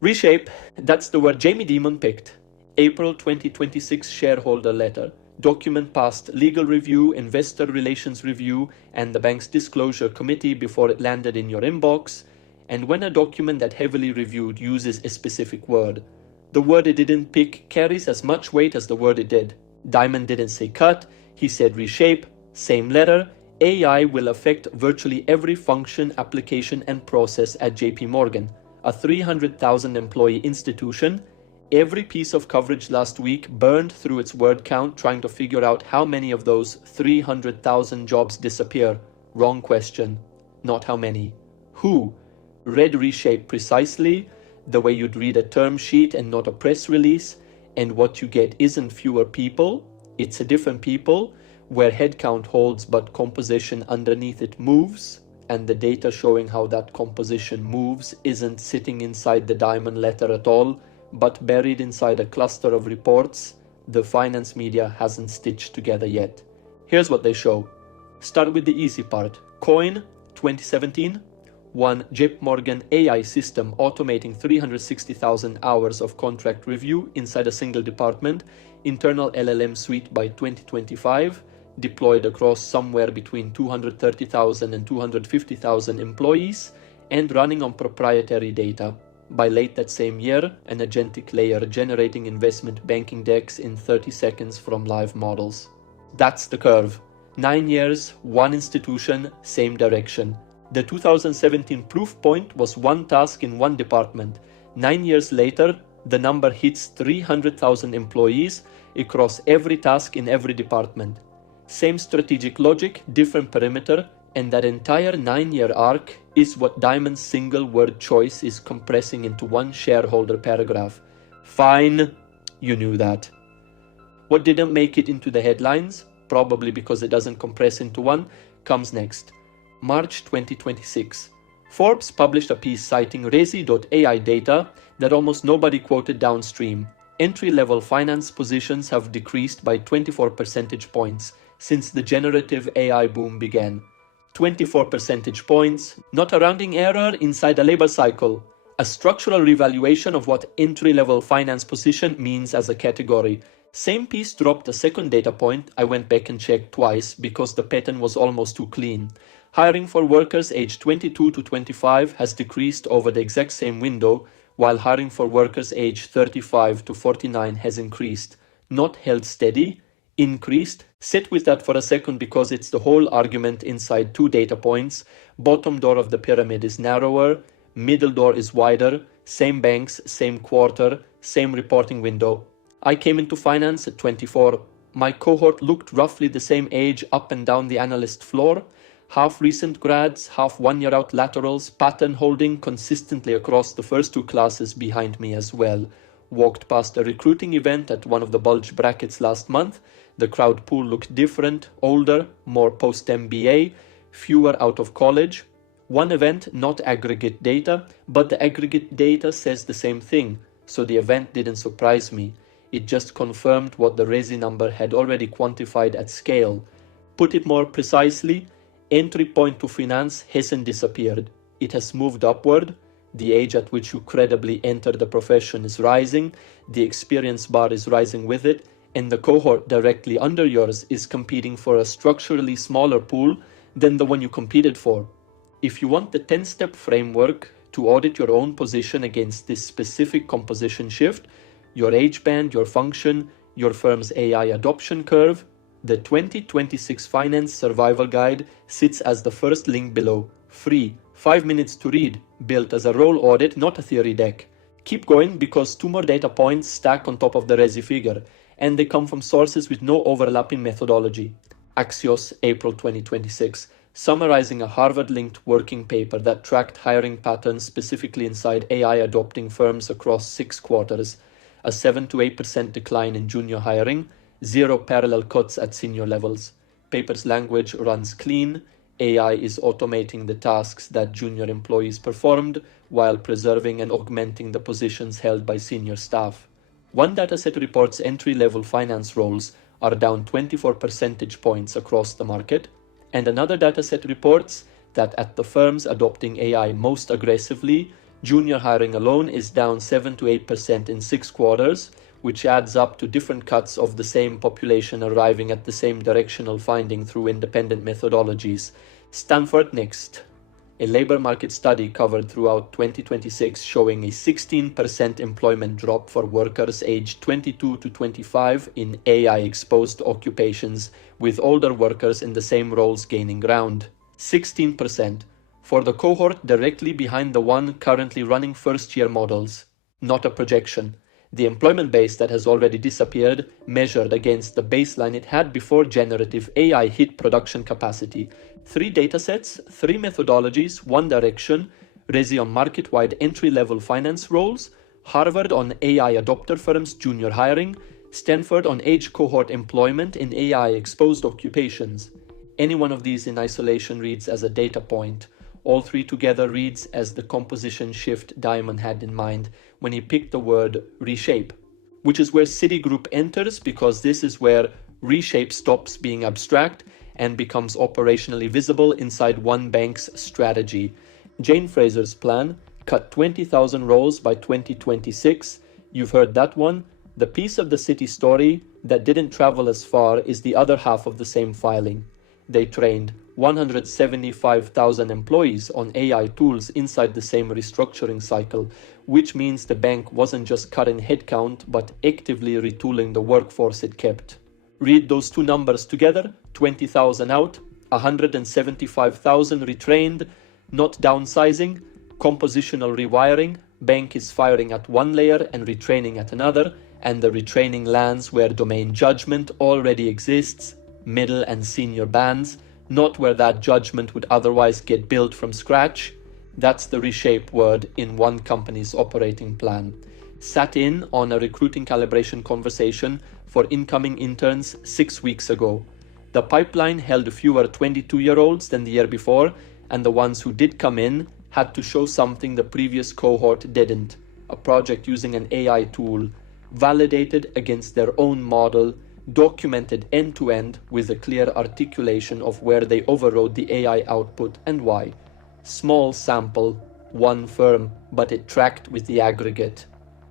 Reshape, that's the word Jamie Dimon picked. April 2026 shareholder letter. Document passed legal review, investor relations review, and the bank's disclosure committee before it landed in your inbox. And when a document that heavily reviewed uses a specific word, the word it didn't pick carries as much weight as the word it did. Dimon didn't say cut, he said reshape, same letter. AI will affect virtually every function, application, and process at JP Morgan, a 300,000 employee institution. Every piece of coverage last week burned through its word count trying to figure out how many of those 300,000 jobs disappear. Wrong question. Not how many. Who? Read reshape precisely, the way you'd read a term sheet and not a press release, and what you get isn't fewer people, it's a different people, where headcount holds but composition underneath it moves, and the data showing how that composition moves isn't sitting inside the Dimon letter at all, but buried inside a cluster of reports the finance media hasn't stitched together yet. Here's what they show. Start with the easy part. Coin, 2017, won JP Morgan AI system automating 360,000 hours of contract review inside a single department, internal LLM suite by 2025, deployed across somewhere between 230,000 and 250,000 employees, and running on proprietary data. By late that same year, an agentic layer generating investment banking decks in 30 seconds from live models. That's the curve. 9 years, one institution, same direction. The 2017 proof point was one task in one department. 9 years later, the number hits 300,000 employees across every task in every department. Same strategic logic, different perimeter, and that entire 9-year arc is what Dimon's single word choice is compressing into one shareholder paragraph. Fine, you knew that. What didn't make it into the headlines, probably because it doesn't compress into one, comes next. March 2026. Forbes published a piece citing Rezi.ai data that almost nobody quoted downstream. Entry-level finance positions have decreased by 24 percentage points since the generative AI boom began. 24 percentage points, not a rounding error inside a labor cycle. A structural revaluation of what entry-level finance position means as a category. Same piece dropped a second data point. I went back and checked twice because the pattern was almost too clean. Hiring for workers aged 22 to 25 has decreased over the exact same window, while hiring for workers aged 35 to 49 has increased. Not held steady, increased. Sit with that for a second because it's the whole argument inside two data points. Bottom door of the pyramid is narrower, middle door is wider, same banks, same quarter, same reporting window. I came into finance at 24. My cohort looked roughly the same age up and down the analyst floor. Half recent grads, half 1 year out laterals, pattern holding consistently across the first two classes behind me as well. Walked past a recruiting event at one of the bulge brackets last month. The crowd pool looked different, older, more post-MBA, fewer out of college. One event, not aggregate data, but the aggregate data says the same thing, so the event didn't surprise me. It just confirmed what the Rezi number had already quantified at scale. Put it more precisely, entry point to finance hasn't disappeared. It has moved upward. The age at which you credibly enter the profession is rising, the experience bar is rising with it, and the cohort directly under yours is competing for a structurally smaller pool than the one you competed for. If you want the 10-step framework to audit your own position against this specific composition shift, your age band, your function, your firm's AI adoption curve, the 2026 Finance Survival Guide sits as the first link below. Free, 5 minutes to read, built as a role audit, not a theory deck. Keep going because 2 more data points stack on top of the Rezi figure, and they come from sources with no overlapping methodology. Axios, April 2026, summarizing a Harvard-linked working paper that tracked hiring patterns specifically inside AI-adopting firms across 6 quarters. A 7 to 8% decline in junior hiring, 0 parallel cuts at senior levels. Paper's language runs clean. AI is automating the tasks that junior employees performed while preserving and augmenting the positions held by senior staff. One dataset reports entry-level finance roles are down 24 percentage points across the market, and another dataset reports that at the firms adopting AI most aggressively, Junior hiring alone is down 7 to 8% in 6 quarters, which adds up to different cuts of the same population arriving at the same directional finding through independent methodologies. Stanford next. A labor market study covered throughout 2026 showing a 16% employment drop for workers aged 22 to 25 in AI-exposed occupations, with older workers in the same roles gaining ground. 16%. For the cohort directly behind the one currently running first-year models. Not a projection. The employment base that has already disappeared, measured against the baseline it had before generative AI hit production capacity. 3 datasets, 3 methodologies, 1 direction, Rezi on market-wide entry-level finance roles, Harvard on AI adopter firms junior hiring, Stanford on age cohort employment in AI-exposed occupations. Any one of these in isolation reads as a data point. All 3 together reads as the composition shift Dimon had in mind when he picked the word reshape, which is where Citigroup enters because this is where reshape stops being abstract and becomes operationally visible inside one bank's strategy. Jane Fraser's plan, cut 20,000 roles by 2026. You've heard that one. The piece of the Citi story that didn't travel as far is the other half of the same filing. They trained 175,000 employees on AI tools inside the same restructuring cycle, which means the bank wasn't just cutting headcount but actively retooling the workforce it kept. Read those 2 numbers together, 20,000 out, 175,000 retrained, not downsizing, compositional rewiring, bank is firing at one layer and retraining at another, and the retraining lands where domain judgment already exists, middle and senior bands, not where that judgment would otherwise get built from scratch. That's the reshape word in one company's operating plan. Sat in on a recruiting calibration conversation for incoming interns 6 weeks ago. The pipeline held fewer 22-year-olds than the year before, and the ones who did come in had to show something the previous cohort didn't. A project using an AI tool, validated against their own model, documented end-to-end with a clear articulation of where they overrode the AI output and why. Small sample, one firm, but it tracked with the aggregate.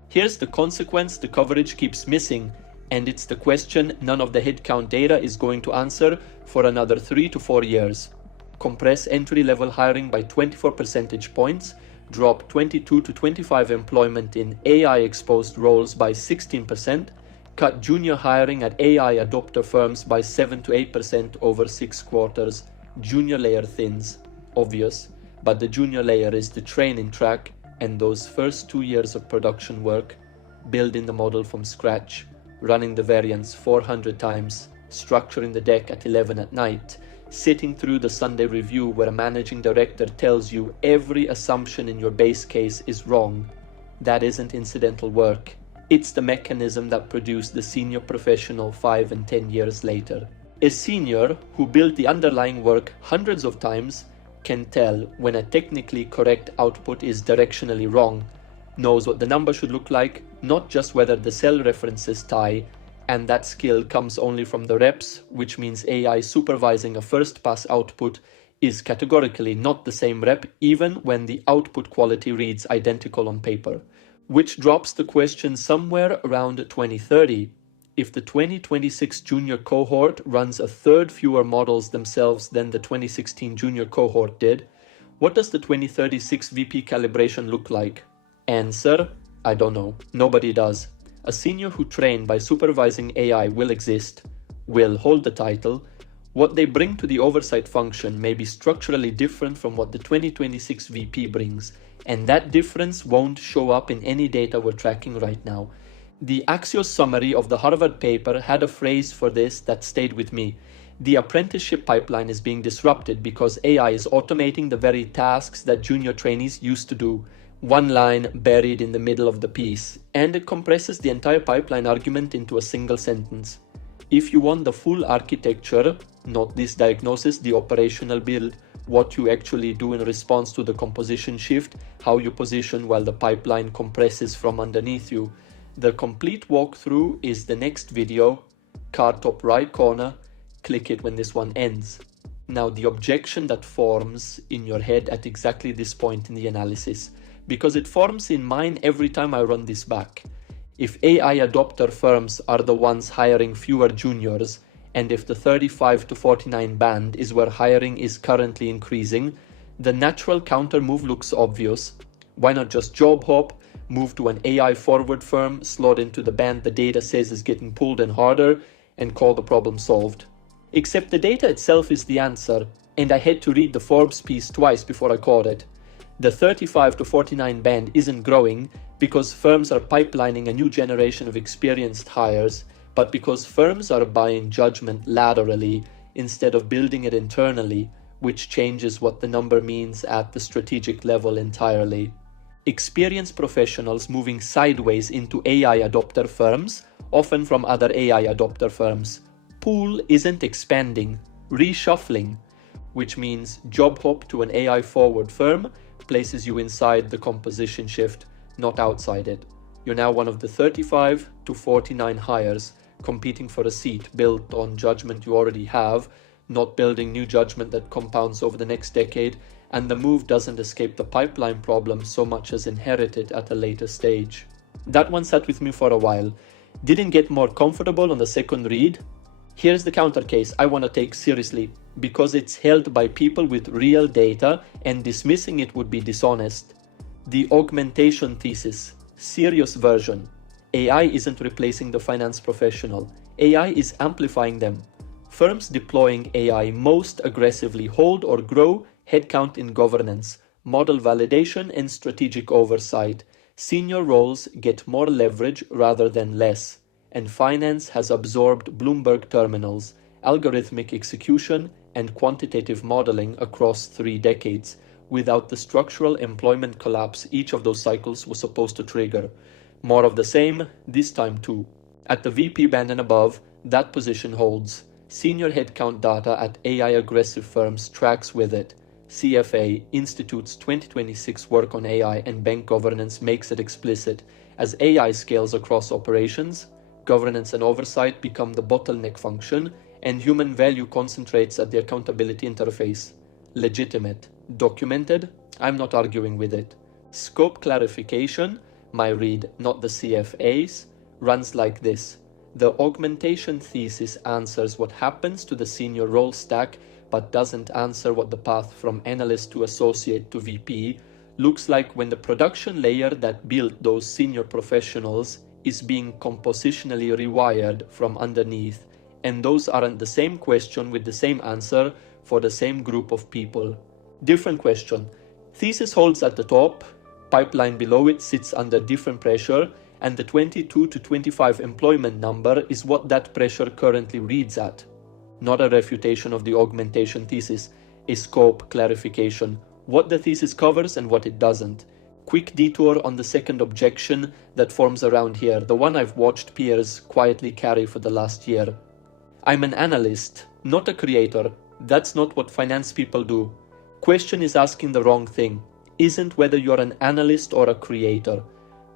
Here's the consequence the coverage keeps missing, and it's the question none of the headcount data is going to answer for another 3 to 4 years. Compress entry-level hiring by 24 percentage points, drop 22 to 25 employment in AI-exposed roles by 16%, cut junior hiring at AI adopter firms by 7 to 8% over 6 quarters. Junior layer thins. Obvious, but the junior layer is the training track, and those first 2 years of production work, building the model from scratch, running the variants 400 times, structuring the deck at 11 at night, sitting through the Sunday review where a managing director tells you every assumption in your base case is wrong. That isn't incidental work. It's the mechanism that produced the senior professional 5 and 10 years later. A senior who built the underlying work hundreds of times can tell when a technically correct output is directionally wrong, knows what the number should look like, not just whether the cell references tie, and that skill comes only from the reps, which means AI supervising a first-pass output is categorically not the same rep even when the output quality reads identical on paper. Which drops the question somewhere around 2030. If the 2026 junior cohort runs a third fewer models themselves than the 2016 junior cohort did, what does the 2036 VP calibration look like? Answer: I don't know. Nobody does. A senior who trained by supervising AI will exist, will hold the title. What they bring to the oversight function may be structurally different from what the 2026 VP brings, and that difference won't show up in any data we're tracking right now. The Axios summary of the Harvard paper had a phrase for this that stayed with me. The apprenticeship pipeline is being disrupted because AI is automating the very tasks that junior trainees used to do. One line buried in the middle of the piece, and it compresses the entire pipeline argument into a single sentence. If you want the full architecture, not this diagnosis, the operational build, what you actually do in response to the composition shift, how you position while the pipeline compresses from underneath you. The complete walkthrough is the next video, card top right corner, click it when this one ends. Now the objection that forms in your head at exactly this point in the analysis, because it forms in mine every time I run this back. If AI adopter firms are the ones hiring fewer juniors, and if the 35 to 49 band is where hiring is currently increasing, the natural counter move looks obvious. Why not just job hop, move to an AI forward firm, slot into the band the data says is getting pulled in harder, and call the problem solved? Except the data itself is the answer, and I had to read the Forbes piece twice before I caught it. The 35 to 49 band isn't growing because firms are pipelining a new generation of experienced hires, but because firms are buying judgment laterally instead of building it internally, which changes what the number means at the strategic level entirely. Experienced professionals moving sideways into AI adopter firms, often from other AI adopter firms. Pool isn't expanding, reshuffling, which means job hop to an AI forward firm places you inside the composition shift, not outside it. You're now one of the 35 to 49 hires competing for a seat built on judgment you already have, not building new judgment that compounds over the next decade, and the move doesn't escape the pipeline problem so much as inherit it at a later stage. That one sat with me for a while. Didn't get more comfortable on the second read. Here's the counter case I want to take seriously, because it's held by people with real data and dismissing it would be dishonest. The augmentation thesis, serious version. AI isn't replacing the finance professional. AI is amplifying them. Firms deploying AI most aggressively hold or grow headcount in governance, model validation, and strategic oversight. Senior roles get more leverage rather than less. And finance has absorbed Bloomberg terminals, algorithmic execution, and quantitative modeling across 3 decades, without the structural employment collapse each of those cycles was supposed to trigger. More of the same, this time too. At the VP band and above, that position holds. Senior headcount data at AI-aggressive firms tracks with it. CFA, Institute's 2026 work on AI and bank governance makes it explicit. As AI scales across operations, governance and oversight become the bottleneck function, and human value concentrates at the accountability interface. Legitimate. Documented? I'm not arguing with it. Scope clarification, my read, not the CFA's, runs like this. The augmentation thesis answers what happens to the senior role stack, but doesn't answer what the path from analyst to associate to VP looks like when the production layer that built those senior professionals is being compositionally rewired from underneath, and those aren't the same question with the same answer for the same group of people. Different question. Thesis holds at the top, pipeline below it sits under different pressure, and the 22 to 25 employment number is what that pressure currently reads at. Not a refutation of the augmentation thesis, a scope clarification, what the thesis covers and what it doesn't. Quick detour on the second objection that forms around here, the one I've watched peers quietly carry for the last year. I'm an analyst, not a creator. That's not what finance people do. Question is asking the wrong thing. Isn't whether you're an analyst or a creator.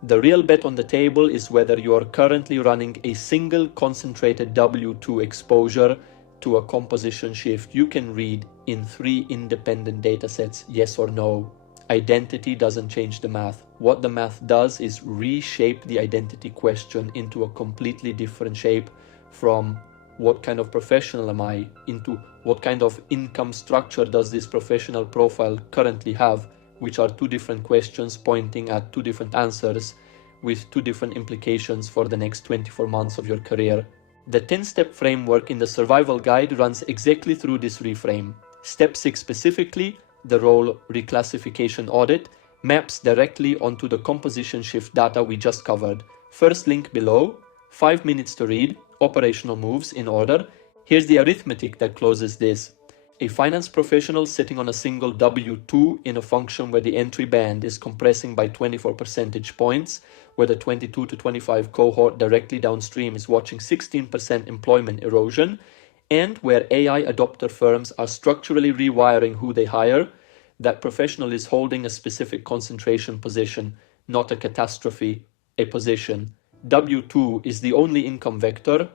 The real bet on the table is whether you are currently running a single concentrated W2 exposure to a composition shift you can read in 3 independent datasets, yes or no. Identity doesn't change the math. What the math does is reshape the identity question into a completely different shape, from what kind of professional am I into what kind of income structure does this professional profile currently have, which are 2 different questions pointing at 2 different answers with 2 different implications for the next 24 months of your career. The 10-step framework in the survival guide runs exactly through this reframe. Step 6 specifically, the role reclassification audit, maps directly onto the composition shift data we just covered. First link below, 5 minutes to read, operational moves in order. Here's the arithmetic that closes this. A finance professional sitting on a single W2 in a function where the entry band is compressing by 24 percentage points, where the 22 to 25 cohort directly downstream is watching 16% employment erosion, and where AI adopter firms are structurally rewiring who they hire, that professional is holding a specific concentration position, not a catastrophe, a position. W2 is the only income vector.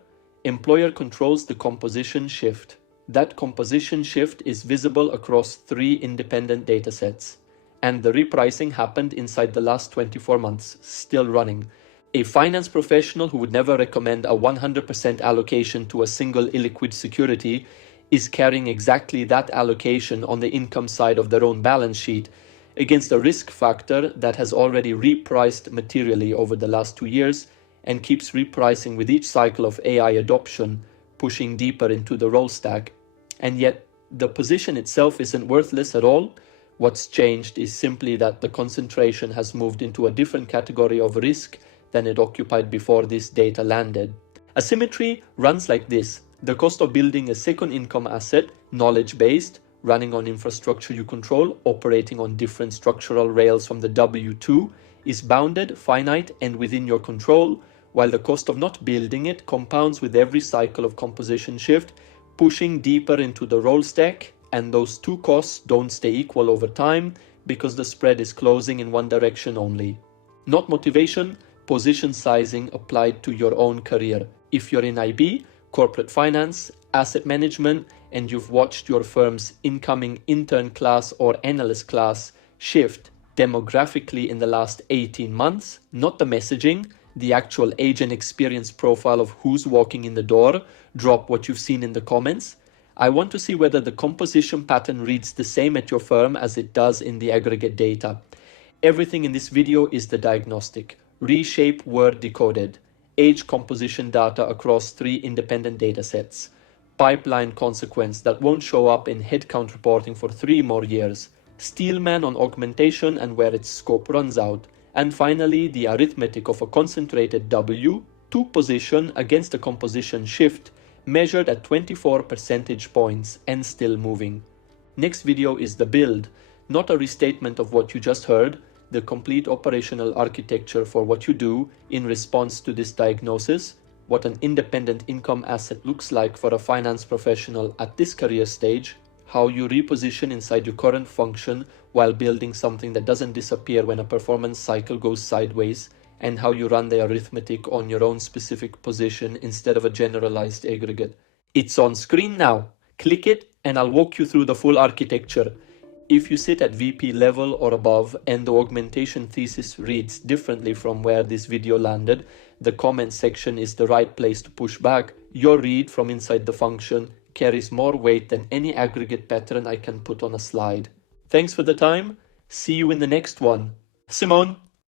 Employer controls the composition shift. That composition shift is visible across 3 independent datasets. and the repricing happened inside the last 24 months, still running. A finance professional who would never recommend a 100% allocation to a single illiquid security is carrying exactly that allocation on the income side of their own balance sheet against a risk factor that has already repriced materially over the last 2 years and keeps repricing with each cycle of AI adoption, pushing deeper into the roll stack. And yet, the position itself isn't worthless at all. What's changed is simply that the concentration has moved into a different category of risk than it occupied before this data landed. Asymmetry runs like this. The cost of building a second income asset, knowledge-based, running on infrastructure you control, operating on different structural rails from the W2, is bounded, finite, and within your control, while the cost of not building it compounds with every cycle of composition shift, pushing deeper into the roll stack, and those two costs don't stay equal over time because the spread is closing in one direction only. Not motivation, position sizing applied to your own career. If you're in IB, corporate finance, asset management, and you've watched your firm's incoming intern class or analyst class shift demographically in the last 18 months, not the messaging, the actual age and experience profile of who's walking in the door, drop what you've seen in the comments. I want to see whether the composition pattern reads the same at your firm as it does in the aggregate data. Everything in this video is the diagnostic. Reshape word decoded. Age composition data across 3 independent datasets. Pipeline consequence that won't show up in headcount reporting for 3 more years. Steelman on augmentation and where its scope runs out. And finally, the arithmetic of a concentrated W to position against a composition shift measured at 24 percentage points and still moving. Next video is the build, not a restatement of what you just heard, the complete operational architecture for what you do in response to this diagnosis, what an independent income asset looks like for a finance professional at this career stage, how you reposition inside your current function while building something that doesn't disappear when a performance cycle goes sideways, and how you run the arithmetic on your own specific position instead of a generalized aggregate. It's on screen now. Click it and I'll walk you through the full architecture. If you sit at VP level or above and the augmentation thesis reads differently from where this video landed, the comment section is the right place to push back. Your read from inside the function carries more weight than any aggregate pattern I can put on a slide. Thanks for the time. See you in the next one. Simone.